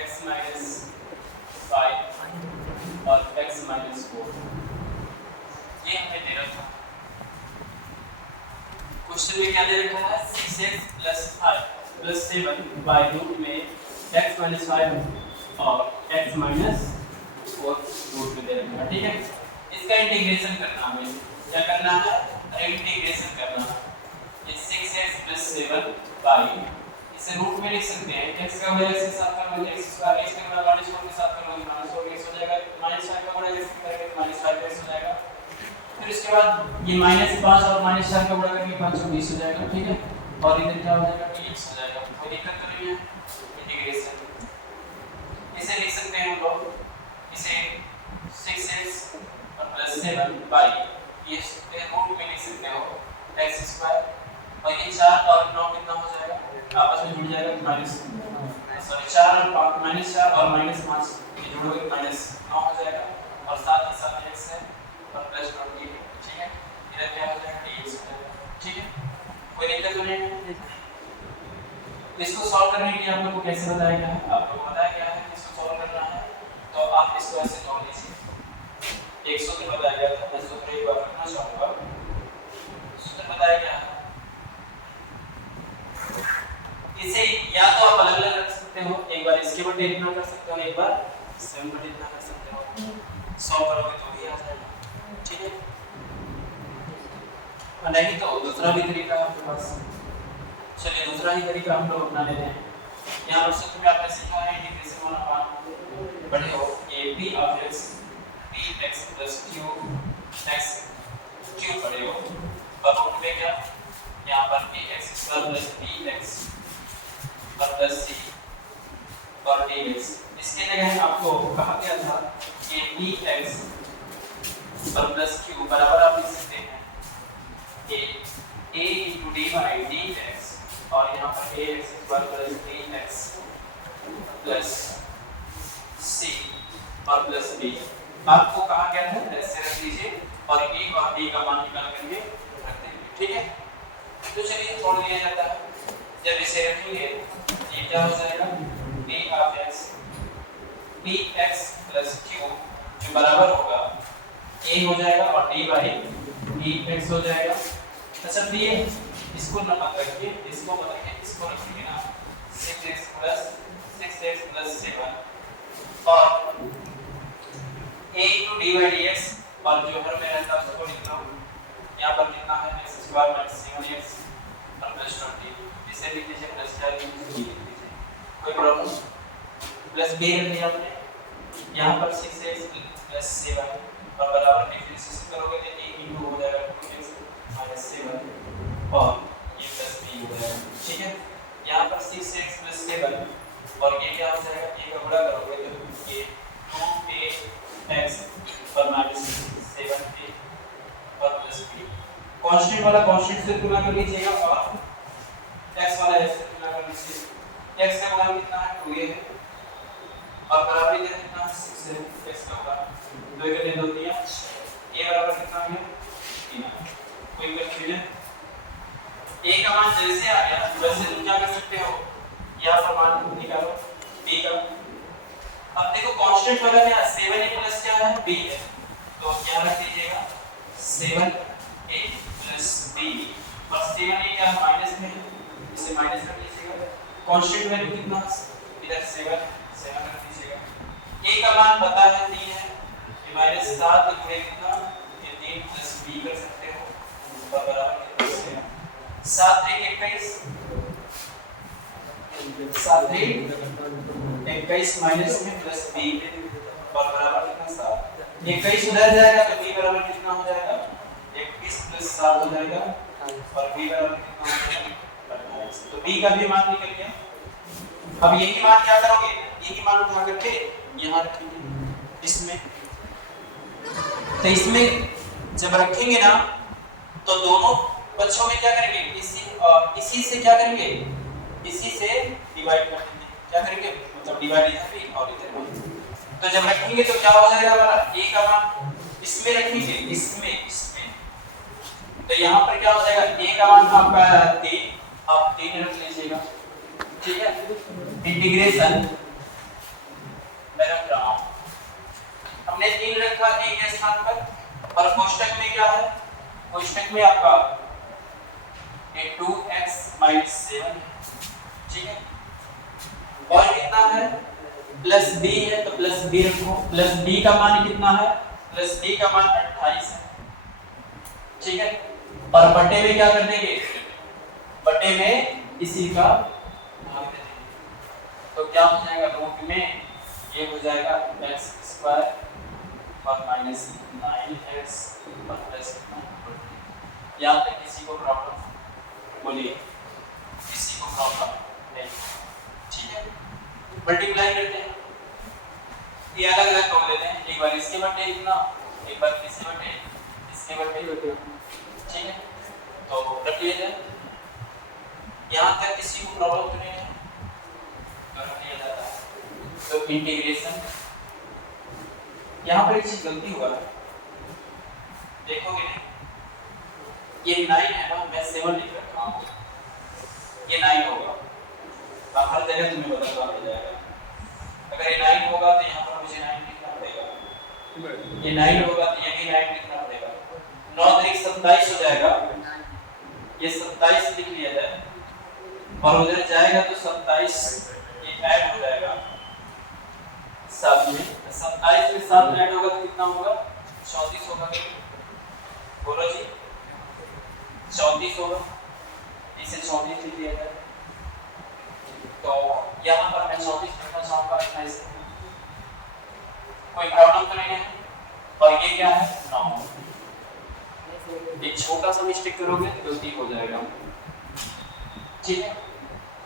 x minus 5 और x minus 4 ये हमें दे रखा है। क्वेश्चन में क्या दे रखा है 6x plus 5 plus 7 by root में x माइनस 5 और x माइनस 4 रूट में दे रखा है। ठीक है, इसका इंटीग्रेशन करना हमें क्या करना है, इंटीग्रेशन करना है। ये 6x प्लस 7 बाय इसे रूट में लिख सकते हैं, x का वजह से साथ करोगे x स्क्वायर, x का गुणा -4 के साथ करोगे -4 x हो जाएगा, -5 का गुणा x करेंगे -5 x हो जाएगा। फिर इसके बाद ये -5 और -4 का गुणा करके 5 और 20 हो जाएगा। ठीक है, और इधर क्या हो जाएगा dx हो जाएगा। कोई दिक्कत तो नहीं है, इंटीग्रेशन इसे लिख सकते हैं हम लोग, इसे 6x और प्लस 7 बाय ये रूट में लिख सकते हो x स्क्वायर, और ये 4 और 9 कितना हो जाएगा, आपस में जुड़ जाएगा -4 और -5 ये जोड़ोगे -9 हो जाएगा, और साथ ही साथ x है और प्लस 20। ठीक है, इधर क्या हो जाएगा dx हो जाएगा। ठीक है, कोई दिक्कत तो नहीं है। इसको सॉल्व करने के लिए आप लोग को कैसे बताया गया है, आप लोग को बताया गया है कि इसको सॉल्व करना है तो आप इसको ऐसे जोड़ लीजिए। एक सूत्र बताया गया था, मैं सूत्र एक बार रखना चाहूंगा। सूत्र बताया गया है, इसे या तो आप अलग अलग रख सकते हो, एक बार इसके बटे इतना कर सकते हो, एक बार 7 बटे इतना कर सकते हो, सॉल्व करोगे तो भी आ जाएगा। ठीक है, और नहीं तो दूसरा भी तरीका है आपके पास। चलिए दूसरा ही तरीका हम लोग अपना लेते हैं। यहाँ पर सूत्र में आपने सीखा है इंटीग्रेशन वाला पार्ट, बड़े हो a p of x dx plus q x q पड़े हो, और रूट में क्या यहाँ पर ax स्क्वायर प्लस bx और प्लस c और dx। इसके जगह आपको कहा गया था कि dx और प्लस q बराबर आप लिख सकते हैं a into dy dx, और यहाँ पर ax square plus bx plus c और प्लस b। आपको कहा गया था ऐसे रख लीजिए और a और b का मान निकाल करके रख देंगे। ठीक है, तो चलिए छोड़ दिया जाता है। जब इसे रखेंगे ये क्या हो जाएगा b of x dx plus q जो बराबर होगा a हो जाएगा और d बाई dx हो जाएगा। अच्छा तो ये इसको न मत रखिए, इसको मत रखिए, इसको रखिए ना 6x प्लस 7 और a into dy dx, और जो हर में रहता है उसको लिख लो। यहाँ पर कितना है x स्क्वायर माइनस 7x और प्लस 20, इसे लिख लीजिए प्लस क्या लिख लीजिए, कोई प्रॉब्लम। प्लस b रख लिया आपने, यहाँ पर 6x प्लस 7 और बराबर डिफरेंशिएशन करोगे तो a into हो जाएगा 2x माइनस 7 और ये प्लस b हो जाएगा। ठीक है, यहाँ पर 6x प्लस 7 और ये क्या हो जाएगा, ये का गुणा करोगे तो ये 2ax और माइनस 7a और प्लस b। कांस्टेंट वाला कांस्टेंट से गुणा कर लीजिएगा और x वाला x से गुणा कर लीजिए। x का गुणा कितना है 2a है और बराबर इधर कितना है 6 है, x का गुणा 2 के 2 दिया, a बराबर कितना है 3। कोई कंफ्यूजन? a का मान जैसे आ गया वैसे तुम क्या कर सकते हो, यहाँ पर मान निकालो b का। अब देखो कांस्टेंट वाला क्या 7a प्लस क्या है b है, तो यहाँ रख दीजिएगा 7a प्लस b, और 7a क्या माइनस में है, इसे माइनस कर लीजिएगा। कांस्टेंट वैल्यू कितना इधर 7 रख दीजिएगा। a का मान पता है 3 है, ये माइनस 7 गुणे कितना ये 3 प्लस b कर सकते हो और बराबर कितना 7 21 माइनस में प्लस b और बराबर कितना 7। 21 उधर जाएगा तो b बराबर कितना हो जाएगा 21 प्लस 7 हो जाएगा और b बराबर कितना हो जाएगा 28। तो b का भी मान निकल गया। अब यही मान क्या करोगे, यही मान उठा करके यहाँ रखेंगे इसमें, तो इसमें जब रखेंगे ना तो दोनों पक्षों में क्या करेंगे, इसी से क्या करेंगे, इसी से डिवाइड कर देंगे। क्या करेंगे मतलब डिवाइड इधर भी और इधर भी। तो जब रखेंगे तो क्या हो जाएगा हमारा a का मान इसमें रखेंगे, इसमें तो यहाँ पर क्या हो जाएगा a का मान आपका 3, आप 3 रख लीजिएगा। ठीक है, इंटीग्रेशन हमने 3 रखा a के स्थान पर, और कोष्टक में क्या है, कोष्टक में आपका ये 2x - 7, ठीक है। और कितना है, प्लस b है तो प्लस b रखो, प्लस b का मान कितना है, प्लस b का मान 28 है, ठीक है। और बटे में क्या कर देंगे, बटे में इसी का भाग दे देंगे, तो क्या हो जाएगा, रूट में ये हो जाएगा x स्क्वायर और माइनस 9x और प्लस कितना, यहाँ तक किसी को प्रॉब्लम बोलिए, किसी को प्रॉब्लम नहीं, ठीक है। मल्टीप्लाई करते हैं, ये अलग अलग तोड़ लेते हैं, एक बार इसके बटे इतना, एक बार इसके बटे, इसके बटे, ठीक है। तो रख लिया जाए, यहाँ तक किसी को प्रॉब्लम तो नहीं है, कर लिया जाता है। तो इंटीग्रेशन, यहाँ पर एक चीज गलती हुआ है, देखोगे नहीं, ये 9 है ना, मैं 7 लिख रखा हूँ, ये 9 होगा, हर जगह तुम्हें बदलना पड़ जाएगा। अगर ये 9 होगा तो यहाँ पर मुझे 9 लिखना पड़ेगा, ये 9 होगा तो ये भी 9 लिखना पड़ेगा, 9 3 27 हो जाएगा, ये 27 लिख लिया जाए, और उधर जाएगा तो 27 ये ऐड हो जाएगा साथ में, 27 में 7 ऐड होगा तो कितना होगा, 34 होगा, बोलो जी 34 होगा, इसे 34 लिख लिया जाए, तो यहाँ पर मैं 34 लिखना चाहूँगा, ऐसे कोई प्रॉब्लम तो नहीं है। और ये क्या है, 9, एक छोटा सा मिस्टेक करोगे तो गलती हो जाएगा, ठीक है।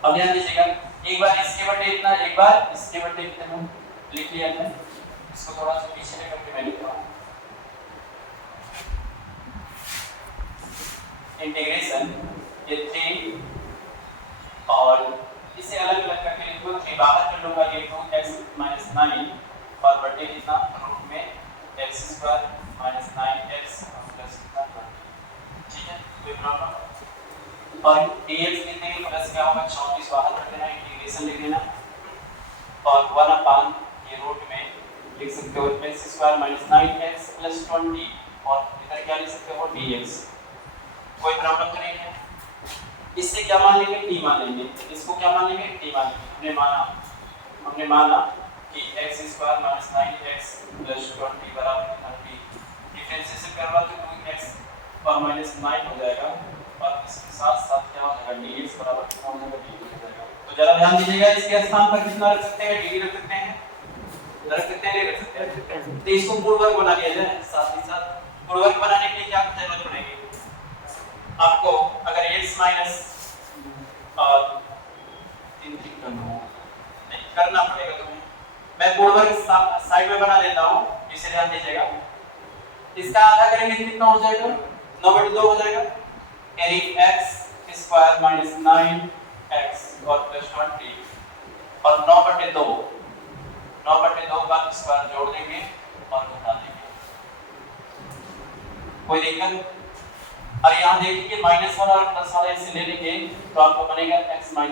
अब ध्यान दीजिएगा, एक बार इसके बटे इतना, एक बार इसके बटे इतना लिख लिया जाए, इसको थोड़ा सा पीछे लेकर के मैं लिखता हूँ, इंटीग्रेशन ये 3 और इसे अलग अलग करके लिखो, 3 बाहर कर लूंगा, ये 2x - 9 और बटे कितना, रूट में x स्क्वायर - 9x प्लस कितना 20, ठीक है, कोई प्रॉब्लम। और dx लिखने के प्लस क्या होगा, 34 बाहर कर देना, इंटीग्रेशन लिख देना, और 1/, ये रूट में लिख सकते हो x स्क्वायर - 9x प्लस 20, और इधर क्या लिख सकते हो, dx, कोई प्रॉब्लम तो नहीं है। इससे क्या मान लेंगे, t मान लेंगे, इसको क्या मान लेंगे, t मान लेंगे। हमने माना कि x स्क्वायर - 9x प्लस 20 बराबर 30, डिफरेंशिएशन करवा तो 2x और -9 हो जाएगा, और इसके साथ साथ क्या हो जाएगा, dx बराबर कितना हो जाएगा, dt हो जाएगा। तो जरा ध्यान दीजिएगा, इसके स्थान पर कितना रख सकते हैं, dt रख सकते हैं, रख सकते हैं, रख सकते हैं। तो इसको पूर्ववर्ग बना लिया जाए, साथ ही साथ पूर्ववर्ग बनाने के लिए क्या जरूरत पड़ेगी आपको, अगर x माइनस और 3 करना पड़ेगा तुम्हें, मैं पूर्ववर्ग साइड में बना लेता हूँ, इसे ध्यान दीजिएगा। इसका आधा करेंगे कितना हो जाएगा, 9/2 हो जाएगा, यानी x स्क्वायर - 9x और प्लस 20, और 9/2 का स्क्वायर जोड़ देंगे और घटा देंगे, कोई दिक्कत। और यहाँ देखिए -1 और प्लस वाला इसे ले लेंगे तो आपको बनेगा x - 9/2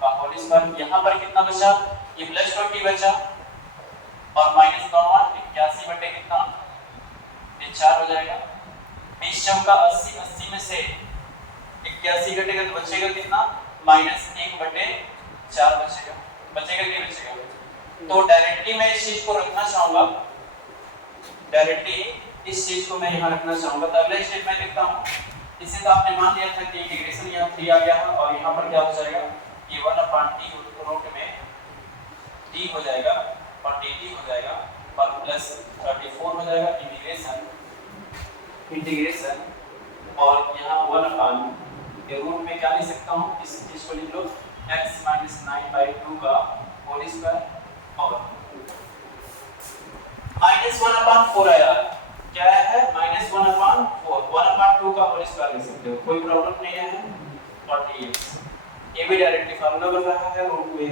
का होल स्क्वायर, यहाँ पर कितना बचा, ये प्लस 20 बचा, और -9 81 बटे कितना, ये 4 हो जाएगा, 20 चौका 80, 80 में से 81 घटेगा तो बचेगा कितना, -1/4 बचेगा, बचेगा क्या बचेगा। तो डायरेक्टली मैं इस चीज को रखना चाहूंगा, डायरेक्टली इस चीज को मैं यहाँ रखना चाहूंगा, तो अगला स्टेप मैं लिखता हूँ। इसे तो आपने मान लिया था कि इंटीग्रेशन यहाँ 3 आ गया है, और यहाँ पर क्या हो जाएगा, ये 1/t रूट में t हो जाएगा और dt हो जाएगा, और प्लस 34 हो जाएगा, इंटीग्रेशन और यहाँ 1/, के रूट में क्या लिख सकता हूँ, इस चीज को लिख लो, x - 9/2 का होल स्क्वायर, और -1/4 आया, क्या है, -1/4, 1/2 का होल स्क्वायर लिख सकते हो, कोई प्रॉब्लम नहीं है। और dx ये भी डायरेक्टली फार्मूला बन रहा है, रूट में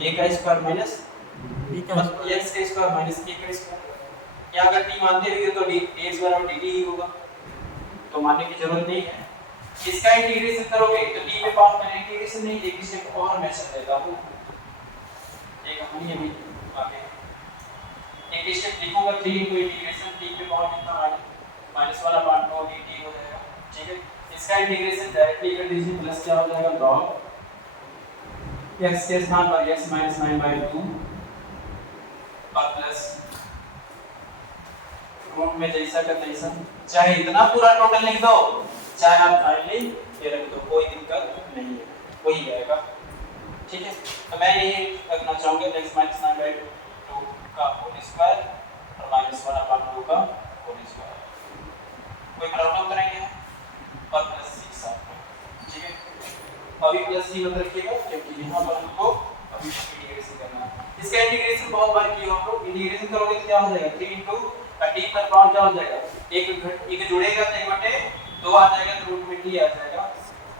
a का स्क्वायर माइनस b का x का स्क्वायर माइनस k का स्क्वायर, या अगर t मानते रहिए तो dx बराबर dt ही होगा, तो मानने की जरूरत नहीं है। इसका इंटीग्रेशन करोगे तो t पे पावर मैंने इंटीग्रेशन नहीं, एक स्टेप और मैं चल देता हूं, एक हम ये भी आगे एक स्टेप लिखूंगा 3 इनटू इंटीग्रेशन t पे पावर कितना आ गया माइनस वाला पार्ट को dt हो जाएगा, ठीक है। इसका इंटीग्रेशन डायरेक्टली कर दीजिए, प्लस क्या हो जाएगा log x के स्थान पर x - 9/2 और प्लस रूट में जैसा का तैसा, चाहे इतना पूरा टोटल लिख दो चाहे आप फाइनली ये रख दो, कोई दिक्कत नहीं है, वही आएगा, ठीक है। तो मैं ये रखना चाहूंगा x - 9/2 का होल स्क्वायर और -1/2 का होल स्क्वायर, कोई प्रॉब्लम तो नहीं है, और प्लस c साथ में, ठीक है। अभी प्लस c मत रखिएगा क्योंकि यहाँ पर हमको अभी इंटीग्रेशन करना है। इसका इंटीग्रेशन बहुत बार किया हम लोग, इंटीग्रेशन करोगे तो क्या हो जाएगा 3 इनटू t पर पावर क्या हो जाएगा, एक जुड़ेगा तो 1/2 आ जाएगा, तो रूट में t आ जाएगा,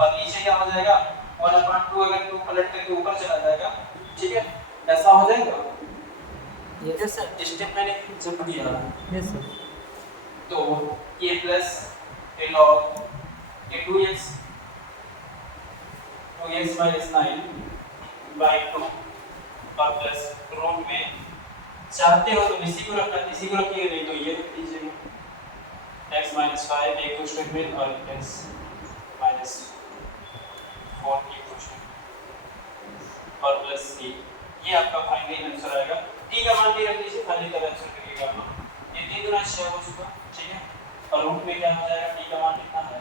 और नीचे क्या हो जाएगा 1/2, अगर 2 पलट करके ऊपर चला जाएगा, ठीक है, ऐसा हो जाएगा। यस सर, स्टेप मैंने जब किया यस सर। तो ये प्लस a log ये 2x minus 9/2 और प्लस रूट में चाहते हो तो इसी को रखना, इसी को रखिएगा, नहीं तो ये रख दीजिएगा x - 5 एक क्वेश्चन में और x - 4 की क्वेश्चन और प्लस c, ये आपका फाइनल आंसर आएगा। t का मान भी रख दीजिए, फाइनल का आंसर करिएगा आप, ये 3 गुना 6 हो चुका, ठीक है। और रूट में क्या हो जाएगा, t का मान कितना है,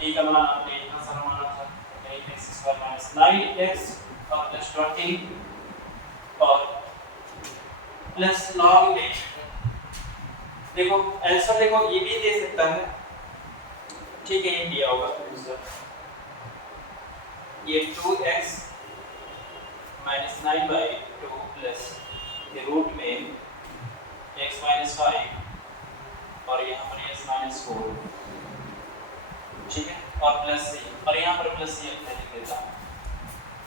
t का मान आपने इतना सारा माना था 8x² - 9x और प्लस 20 और प्लस log 8। देखो आंसर देखो ये भी दे सकता है, ठीक है, ये दिया होगा आंसर, ये 2x - 9/2 प्लस ये रूट में x - 5 और यहाँ पर x - 4, ठीक है, और प्लस c, और यहाँ पर प्लस c अपने लिख देता हूँ,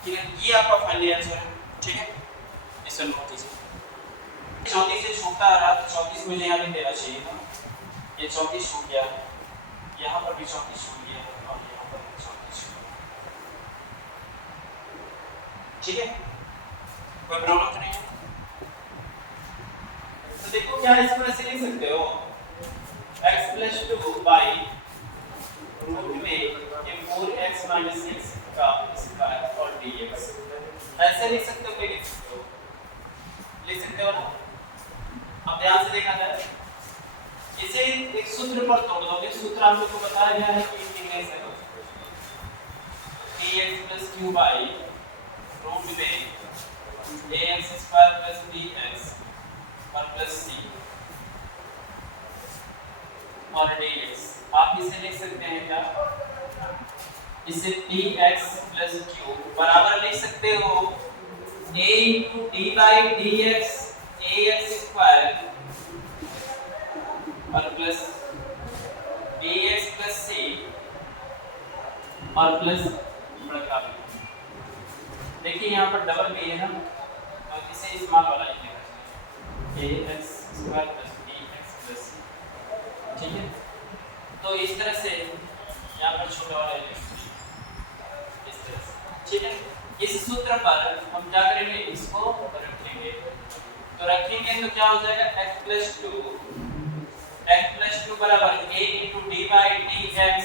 ठीक है। ये आपका फाइनल आंसर है, ठीक है। इसे नोट कीजिए, 34 से छूटा आ रहा तो 34 मुझे यहाँ लिख देना चाहिए था, ये 34 छूट गया, यहाँ पर भी 34 छूट गया और यहाँ पर भी 34 छूट गया, ठीक है, कोई प्रॉब्लम तो नहीं है। तो देखो क्या इस तरह से लिख सकते हो x + 2 बाई रूट में ये 4x - 6 का स्क्वायर और dx, ऐसे लिख सकते हो, लिख सकते हो, लिख सकते हो ना। अब ध्यान से देखा जाए, इसे एक सूत्र पर तोड़ दो, इस सूत्र हम लोग को बताया गया है कि integration dx + q by root में ax² + bx और प्लस c और dx, आप इसे लिख सकते हैं क्या, इसे dx + q बराबर लिख सकते हो a * d/dx ax² और प्लस bx + c और प्लस बड़ा, देखिए यहाँ पर डबल b है ना, और इसे स्मॉल वाला लिखना है ax² + bx + c, ठीक है। तो इस तरह से यहाँ पर छोटा वाला इस तरह से, ठीक है। इस सूत्र पर हम क्या करेंगे, इसको रखेंगे, तो रखेंगे तो क्या हो जाएगा x + 2 बराबर a * d/dx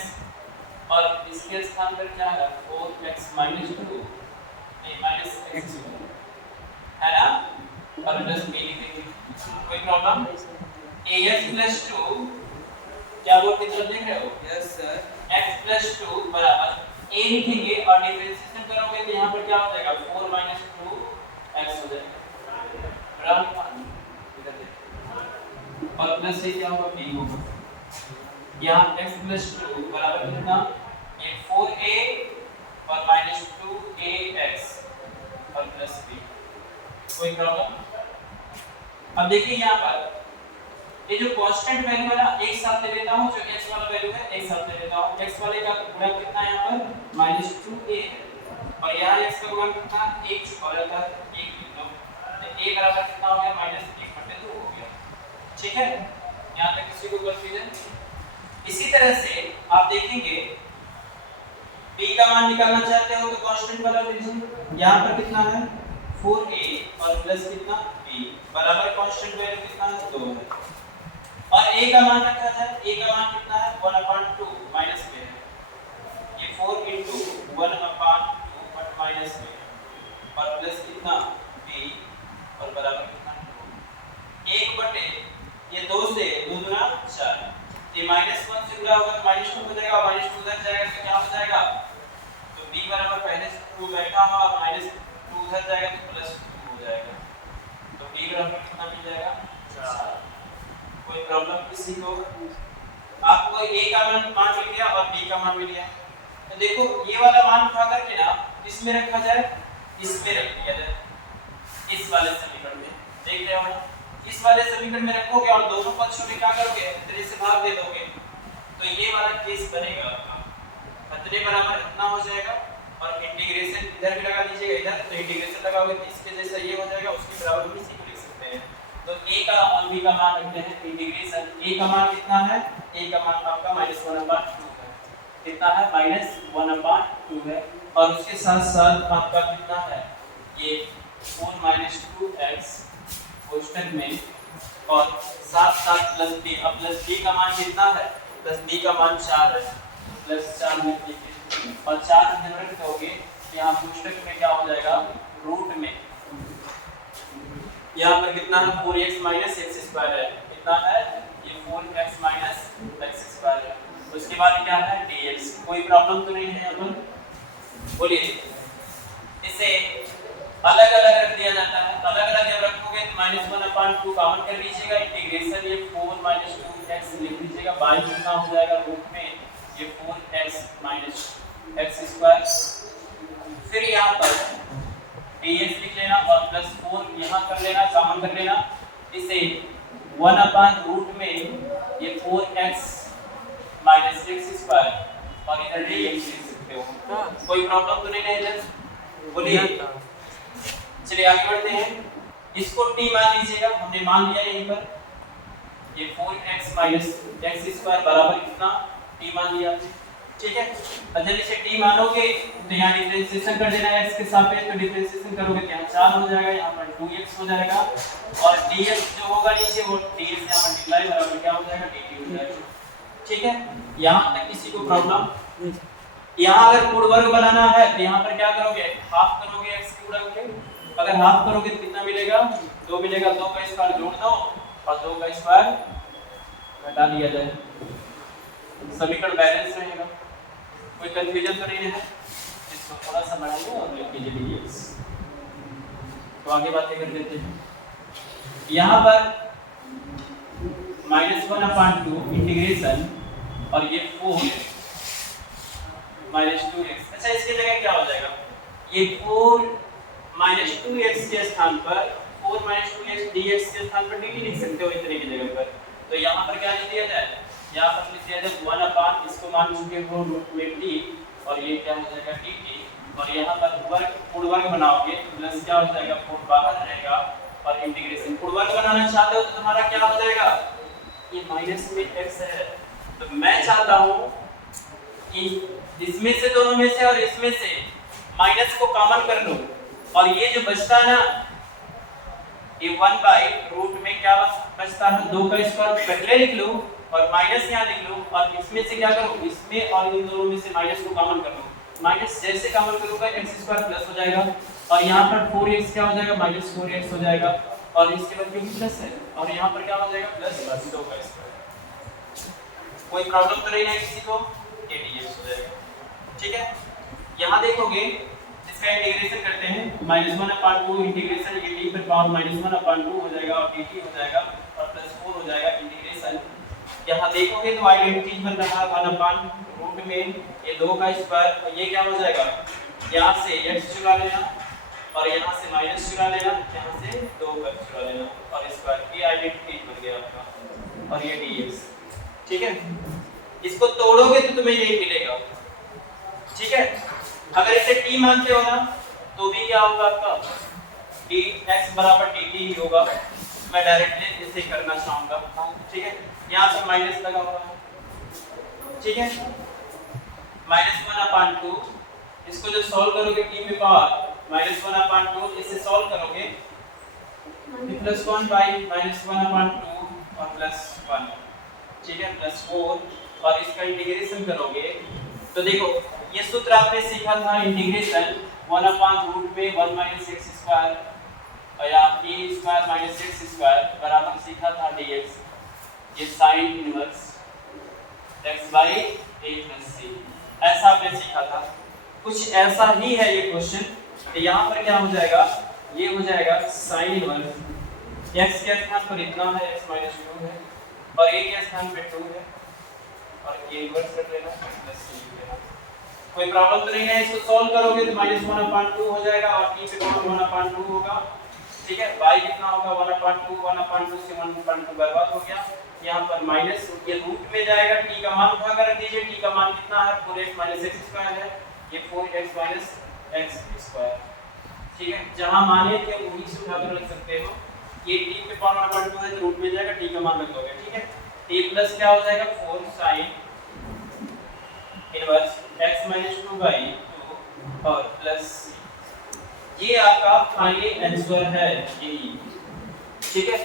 और इसके स्थान पर क्या है 4x - 2 नहीं -x है ना, और प्लस b लिखेंगे, कोई प्रॉब्लम। ax + 2 क्या बोल के चल देख रहे हो, यस सर। x + 2 बराबर a लिखेंगे और डिफरेंशिएशन करोगे तो यहाँ पर क्या हो जाएगा 4 - 2x हो जाएगा, इधर देखो, और प्लस से क्या होगा b होगा, यहाँ x + 2 बराबर कितना, ये 4a और -2ax और प्लस b, कोई प्रॉब्लम। अब देखिए यहाँ पर ये जो कांस्टेंट वैल्यू है ना, एक साथ ले लेता हूं, जो x वाला वैल्यू है एक साथ ले लेता हूं, x वाले का गुणा कितना है यहाँ पर -2a और यहाँ x का गुणा कितना 1 छुपा रहता है 1 लिख दो, तो a बराबर कितना हो गया -1/2 हो गया, ठीक है। यहाँ तक किसी को कंफ्यूजन। इसी तरह से आप देखेंगे b का मान निकालना चाहते हो तो कांस्टेंट वाला लीजिए, यहाँ पर कितना है 4a और प्लस कितना b बराबर कांस्टेंट वैल्यू कितना है 2 है और a का मान रखा है a का मान कितना है 1/2 माइनस b है ये 4 into 1/2 बट माइनस b और प्लस कितना b और बराबर कितना 2 1 बटे ये 2 से 2 गुना 4 ये -1 से गुणा होगा तो -2 हो जाएगा -2 उधर जाएगा तो क्या हो जाएगा तो b बराबर पहले से 2 बैठा हुआ -2 उधर जाएगा तो +2 हो जाएगा तो b बराबर कितना मिल जाएगा 4 कोई प्रॉब्लम किसी को आपको a का मान मिल गया और b का मान मिल गया तो देखो ये वाला मान उठा करके ना इसमें रखा जाए इसमें रख दिया जाए इस वाले समीकरण में देख रहे हो ना इस वाले समीकरण में रखोगे और दोनों पक्षों में क्या करोगे खतरे से भाग दे दोगे तो ये वाला केस बनेगा आपका खतरे बराबर इतना हो जाएगा और इंटीग्रेशन इधर भी लगा दीजिएगा इधर तो इंटीग्रेशन लगाओगे तो इसके जैसा ये हो जाएगा उसके बराबर भी इसी को लिख सकते हैं तो a का और b का मान रखते हैं इंटीग्रेशन a का मान कितना है a का मान आपका -1/2 है कितना है -1/2 है और उसके साथ साथ आपका कितना है ये 4 - 2x कोष्ठक में और साथ प्लस b अब प्लस b का मान कितना है प्लस b का मान 4 है प्लस 4 में लिखिए और 4 ध्यान रखोगे यहाँ कोष्ठक में क्या हो जाएगा रूट में यहाँ पर कितना है 4x - x² है कितना है ये 4x - x² है उसके बाद क्या है dx कोई प्रॉब्लम तो नहीं है यहाँ पर बोलिए इसे अलग अलग रख दिया जाता है अलग अलग जब रखोगे तो -1/2 कॉमन कर लीजिएगा इंटीग्रेशन ये 4 - 2x लिख लीजिएगा बाई कितना हो जाएगा रूट में ये 4x - x² फिर यहाँ पर dx लिख लेना और +4 यहाँ कर लेना कॉमन कर लेना इसे 1/रूट में ये 4x - x² और इधर dx लिख सकते हो कोई प्रॉब्लम तो नहीं है इधर बोलिए चलिए आगे बढ़ते हैं इसको t मान लीजिएगा हमने मान लिया यहीं पर ये 4x - x² बराबर कितना t मान लिया ठीक है अच्छा इसे t मानोगे तो यहाँ डिफरेंशिएशन कर देना है x के सापेक्ष तो डिफरेंशिएशन करोगे तो यहाँ 4 हो जाएगा यहाँ पर 2x हो जाएगा और dx जो होगा नीचे वो dx यहाँ मल्टीप्लाई बराबर क्या हो जाएगा dt हो जाएगा ठीक है यहाँ तक किसी को प्रॉब्लम यहाँ अगर पूर्ण वर्ग बनाना है तो यहाँ पर क्या करोगे हाफ करोगे x के गुणा के अगर हाफ करोगे तो कितना मिलेगा 2 मिलेगा 2 का स्क्वायर जोड़ दो और 2 का स्क्वायर घटा दिया जाए समीकरण बैलेंस रहेगा कोई कंफ्यूजन तो नहीं है इसको थोड़ा सा बढ़ाइए और लिख लीजिए dx तो आगे बातें कर लेते हैं यहाँ पर -1/2 इंटीग्रेशन और ये 4 -2x अच्छा इसके जगह क्या हो जाएगा ये 4 - 2x के स्थान पर 4 - 2x dx के स्थान पर dt लिख सकते हो इतने की जगह पर तो यहाँ पर क्या लिख दिया जाए यहाँ पर लिख दिया जाए 1/, इसको मान चुके हो रूट में t और ये क्या हो जाएगा dt और यहाँ पर वर्ग पूर्ण वर्ग बनाओगे प्लस क्या हो जाएगा 4 बाहर रहेगा और इंटीग्रेशन पूर्ण वर्ग बनाना चाहते हो तो तुम्हारा क्या हो जाएगा ये माइनस में x है तो मैं चाहता हूँ कि इसमें से दोनों में से और इसमें से माइनस को कॉमन कर लो और ये जो बचता है ना ये 1/रूट में क्या बचता है 2 का स्क्वायर पहले लिख लो और माइनस यहाँ लिख लो और इसमें से क्या करो इसमें और इन दोनों में से माइनस को कॉमन कर लो माइनस जैसे कॉमन करोगे x² प्लस हो जाएगा और यहाँ पर 4x क्या हो जाएगा -4x हो जाएगा और इसके बाद क्योंकि प्लस है और यहाँ पर क्या हो जाएगा प्लस 2 का स्क्वायर कोई प्रॉब्लम तो नहीं है किसी को ये dx हो जाएगा ठीक है यहाँ देखोगे इसका इंटीग्रेशन करते हैं -1/2 इंटीग्रेशन ये t पर पावर -1/2 हो जाएगा और dt हो जाएगा और +4 हो जाएगा इंटीग्रेशन यहाँ देखोगे तो आइडेंटिटी बन रहा है 1/रूट में ये 2 का स्क्वायर और ये क्या हो जाएगा यहाँ से x चुरा लेना और यहाँ से माइनस चुरा लेना यहाँ से 2 का चुरा लेना और स्क्वायर ये आइडेंटिटी बन गया आपका और ये dx ठीक है इसको तोड़ोगे तो तुम्हें यही मिलेगा ठीक है अगर इसे t मानते हो ना तो भी क्या होगा आपका dx बराबर dt ही होगा मैं डायरेक्टली इसे करना चाहूंगा ठीक है यहाँ पर माइनस लगा हुआ है ठीक है -1/2 इसको जब सॉल्व करोगे t में पावर -1/2 इसे सॉल्व करोगे +1 बाई -1/2 और +1, ठीक है, +4 और इसका इंटीग्रेशन करोगे तो देखो ये सूत्र आपने सीखा था इंटीग्रेशन 1/√1 -x² या a² -x² बराबर सीखा था dx, ये sin इनवर्स x/a + c ऐसा आपने सीखा था। कुछ ऐसा ही है ये क्वेश्चन। तो यहाँ पर क्या हो जाएगा, ये हो जाएगा sin इनवर्स x के स्थान पर इतना है x - 2 है और a के स्थान पे 2 है और ये इनवर्स रख लेना प्लस c लेना। कोई प्रॉब्लम तो नहीं है, इसको सॉल्व करोगे तो -1/2 हो जाएगा और t पे कौन 1/2 होगा, ठीक है। y कितना होगा 1/2 से 1/2 बर्बाद हो गया। यहाँ पर माइनस ये रूट में जाएगा, t का मान उठा कर रख दीजिए, t का मान कितना है 4x - x² है, ये 4x - x², ठीक है। जहां माने थे वही से उठा कर रख सकते हो। ये t पे कौन 1/2 है तो रूट में जाएगा, t का मान रख दोगे, ठीक है। t प्लस क्या हो जाएगा 4 sin इनवर्स x - 2/2 और प्लस ये आपका फाइनल आंसर है यही, ठीक है।